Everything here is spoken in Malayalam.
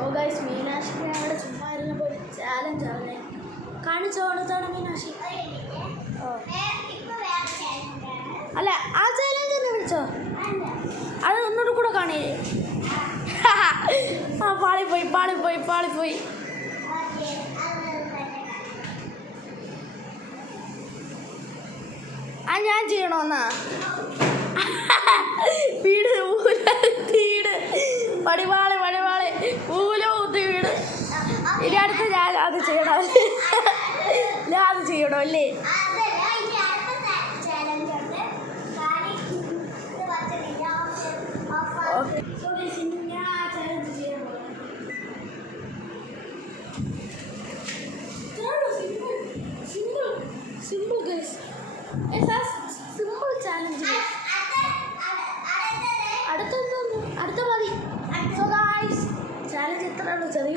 സോ ഗൈസ് മീനാക്ഷിക്ക് അവിടെ ചുമ്മാ ഇരുന്നപ്പോൾ ഒരു ചാലഞ്ച് ആണ് കാണിച്ചോ കൊടുത്താണ് മീനാക്ഷി. അല്ല ആ ചാലഞ്ച് തന്നെ വിളിച്ചോ, അത് ഒന്നുകൂടെ കൂടെ കാണിയേ. ആ പാളിപ്പോയി. ആ ഞാൻ ചെയ്യണോന്നാ വീട് തീട് പടിവാള് ഊലൂത്ത് വീട്. ഇനി അടുത്ത് ഞാൻ അത് ചെയ്യണോ അല്ലേ? Simple guys, simple challenge. അടുത്ത മതി. സോ ഗൈസ് ചാലഞ്ച് ഇത്രയുള്ളൂ, ചെറിയ